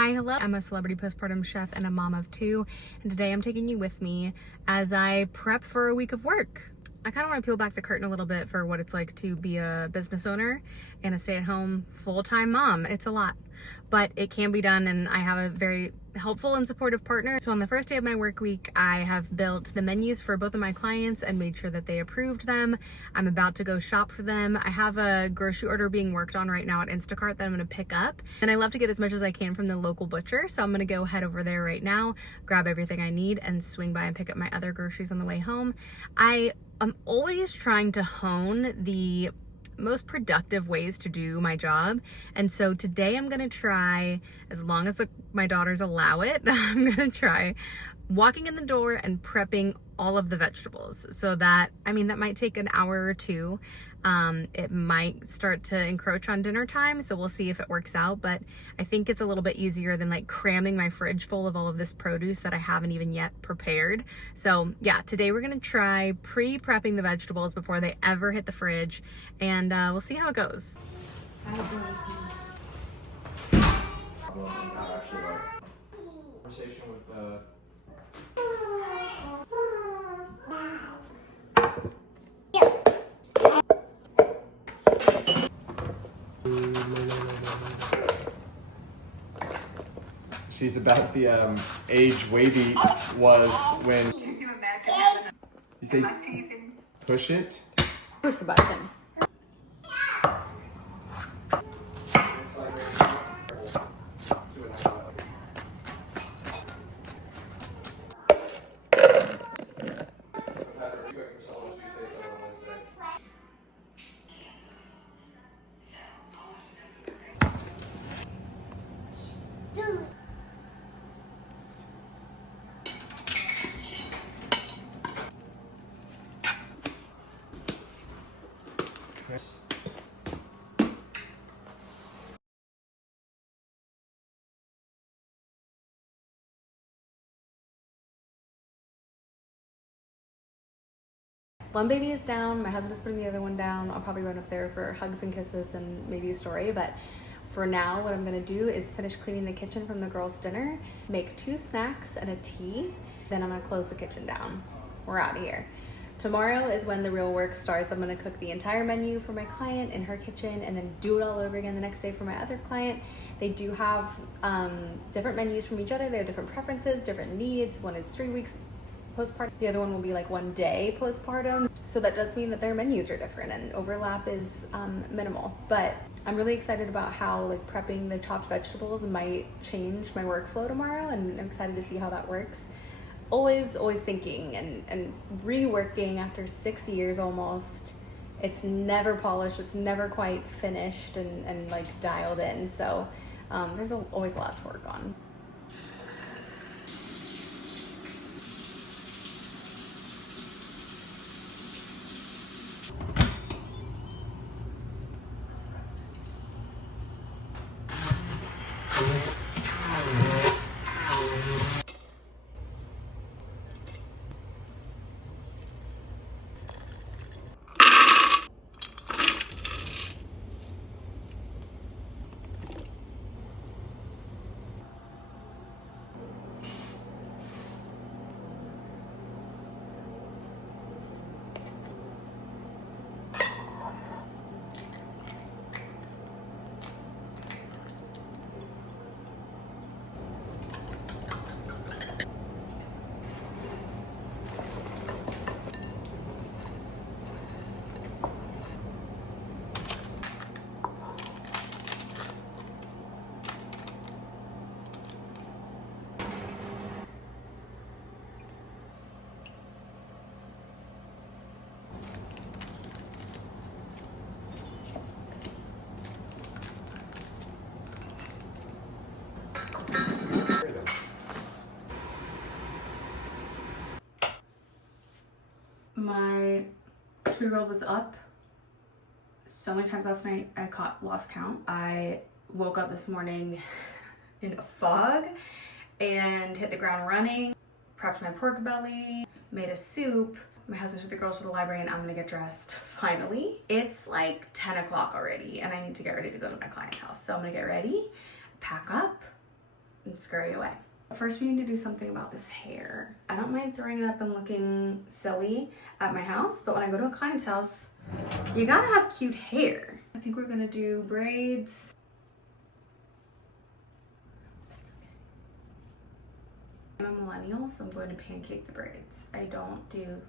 Hi, hello. I'm a celebrity postpartum chef and a mom of two, and today I'm taking you with me as I prep for a week of work. I kind of want to peel back the curtain a little bit for what it's like to be a business owner and a stay-at-home full-time mom. It's a lot, but it can be done, and I have a very helpful and supportive partner. So on the first day of my work week, I have built the menus for both of my clients and made sure that they approved them. I'm about to go shop for them. I have a grocery order being worked on right now at Instacart that I'm going to pick up, and I love to get as much as I can from the local butcher, so I'm going to go head over there right now, grab everything I need, and swing by and pick up my other groceries on the way home. I'm always trying to hone the most productive ways to do my job, and so today I'm gonna try, as long as my daughters allow it, I'm gonna try walking in the door and prepping all of the vegetables. So that, I mean, that might take an hour or two. It might start to encroach on dinner time, so we'll see if it works out, but I think it's a little bit easier than like cramming my fridge full of all of this produce that I haven't even yet prepared. So yeah, today we're gonna try pre-prepping the vegetables before they ever hit the fridge, and we'll see how it goes. Conversation with She's about the age Wavy was when you say push it. Push the button. One baby is down, my husband is putting the other one down. I'll probably run up there for hugs and kisses and maybe a story, but for now what I'm gonna do is finish cleaning the kitchen from the girls' dinner, make 2 snacks and a tea, then I'm gonna close the kitchen down. We're out of here. Tomorrow is when the real work starts. I'm gonna cook the entire menu for my client in her kitchen and then do it all over again the next day for my other client. They do have different menus from each other. They have different preferences, different needs. One is 3 weeks postpartum, the other one will be like 1 day postpartum. So that does mean that their menus are different and overlap is minimal. But I'm really excited about how like prepping the chopped vegetables might change my workflow tomorrow, and I'm excited to see how that works. Always thinking and reworking after 6 years almost. It's never polished, it's never quite finished and like dialed in. So there's always a lot to work on. My 2-year-old was up so many times last night I lost count. I woke up this morning in a fog and hit the ground running, prepped my pork belly, made a soup. My husband took the girls to the library and I'm gonna get dressed finally. It's like 10 o'clock already and I need to get ready to go to my client's house. So I'm gonna get ready, pack up, and scurry away. First, we need to do something about this hair. I don't mind throwing it up and looking silly at my house, but when I go to a client's house, you gotta have cute hair. I think we're gonna do braids. I'm a millennial, so I'm going to pancake the braids. I don't do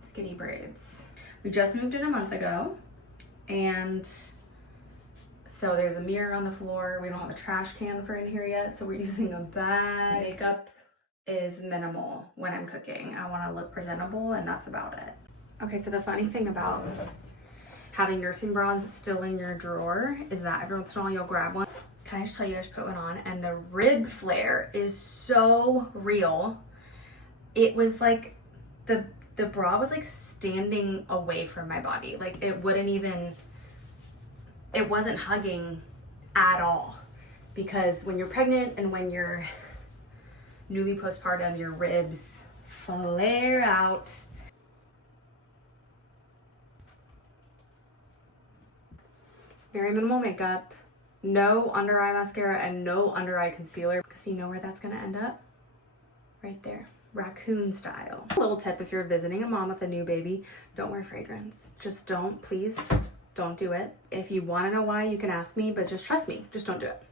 skinny braids. We just moved in a month ago, and so there's a mirror on the floor. We don't have a trash can for in here yet, so we're using a bag. Makeup is minimal when I'm cooking. I want to look presentable, and that's about it. Okay, so the funny thing about having nursing bras still in your drawer is that every once in a while you'll grab one. Can I just tell you, I just put one on, and the rib flare is so real. It was like the bra was like standing away from my body. Like it wasn't hugging at all, because when you're pregnant and when you're newly postpartum, your ribs flare out. Very minimal makeup, no under eye mascara and no under eye concealer, because you know where that's gonna end up? Right there, raccoon style. A little tip: if you're visiting a mom with a new baby, don't wear fragrance. Just don't, please. Don't do it. If you want to know why, you can ask me, but just trust me. Just don't do it.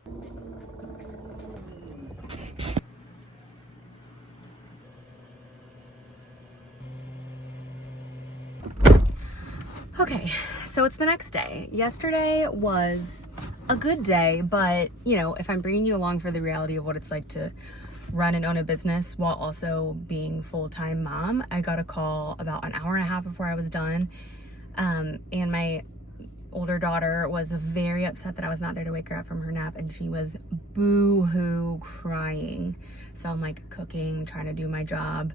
Okay, so it's the next day. Yesterday was a good day, but you know, if I'm bringing you along for the reality of what it's like to run and own a business while also being full-time mom, I got a call about an hour and a half before I was done, and my older daughter was very upset that I was not there to wake her up from her nap, and she was boo-hoo crying. So I'm like cooking, trying to do my job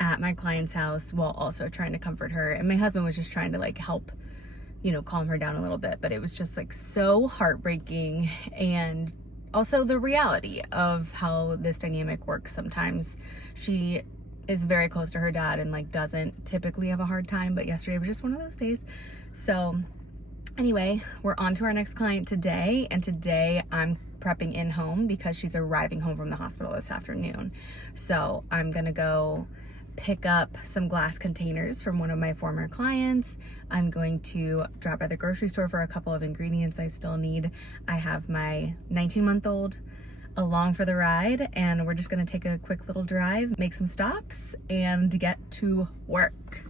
at my client's house while also trying to comfort her, and my husband was just trying to like help, you know, calm her down a little bit. But it was just like so heartbreaking, and also the reality of how this dynamic works. Sometimes she is very close to her dad and like doesn't typically have a hard time, but yesterday was just one of those days. So anyway, we're on to our next client today, and today I'm prepping in home because she's arriving home from the hospital this afternoon. So I'm gonna go pick up some glass containers from one of my former clients. I'm going to drop by the grocery store for a couple of ingredients I still need. I have my 19-month-old along for the ride, and we're just gonna take a quick little drive, make some stops, and get to work.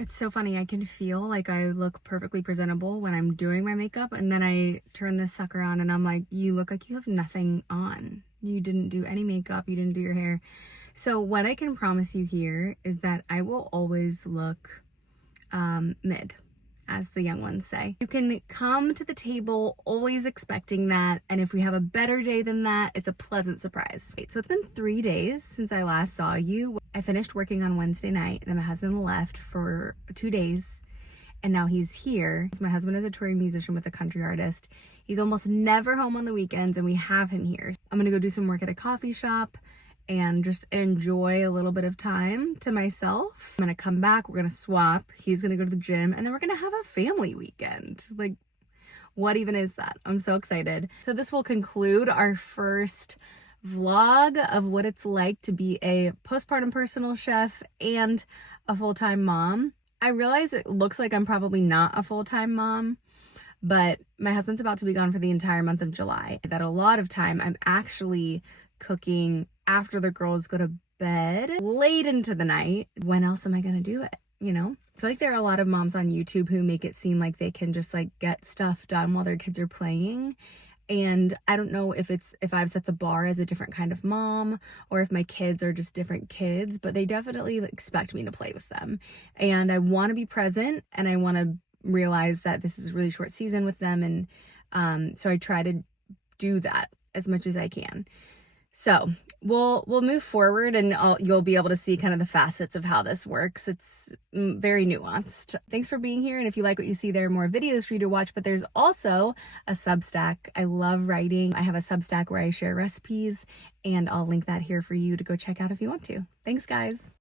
It's so funny. I can feel like I look perfectly presentable when I'm doing my makeup, and then I turn this sucker on and I'm like, you look like you have nothing on. You didn't do any makeup. You didn't do your hair. So what I can promise you here is that I will always look mid, as the young ones say. You can come to the table always expecting that, and if we have a better day than that, it's a pleasant surprise. So it's been 3 days since I last saw you. I finished working on Wednesday night, then my husband left for 2 days, and now he's here. My husband is a touring musician with a country artist. He's almost never home on the weekends, and we have him here. I'm gonna go do some work at a coffee shop and just enjoy a little bit of time to myself. I'm gonna come back, we're gonna swap. He's gonna go to the gym, and then we're gonna have a family weekend. Like, what even is that? I'm so excited. So this will conclude our first vlog of what it's like to be a postpartum personal chef and a full-time mom. I realize it looks like I'm probably not a full-time mom, but my husband's about to be gone for the entire month of July. That a lot of time I'm actually cooking after the girls go to bed, late into the night. When else am I gonna do it, you know? I feel like there are a lot of moms on YouTube who make it seem like they can just like get stuff done while their kids are playing. And I don't know if I've set the bar as a different kind of mom, or if my kids are just different kids, but they definitely expect me to play with them. And I want to be present, and I want to realize that this is a really short season with them. And so I try to do that as much as I can. So we'll move forward, and you'll be able to see kind of the facets of how this works. It's very nuanced. Thanks for being here. And if you like what you see, there are more videos for you to watch, but there's also a Substack. I love writing. I have a Substack where I share recipes, and I'll link that here for you to go check out if you want to. Thanks, guys.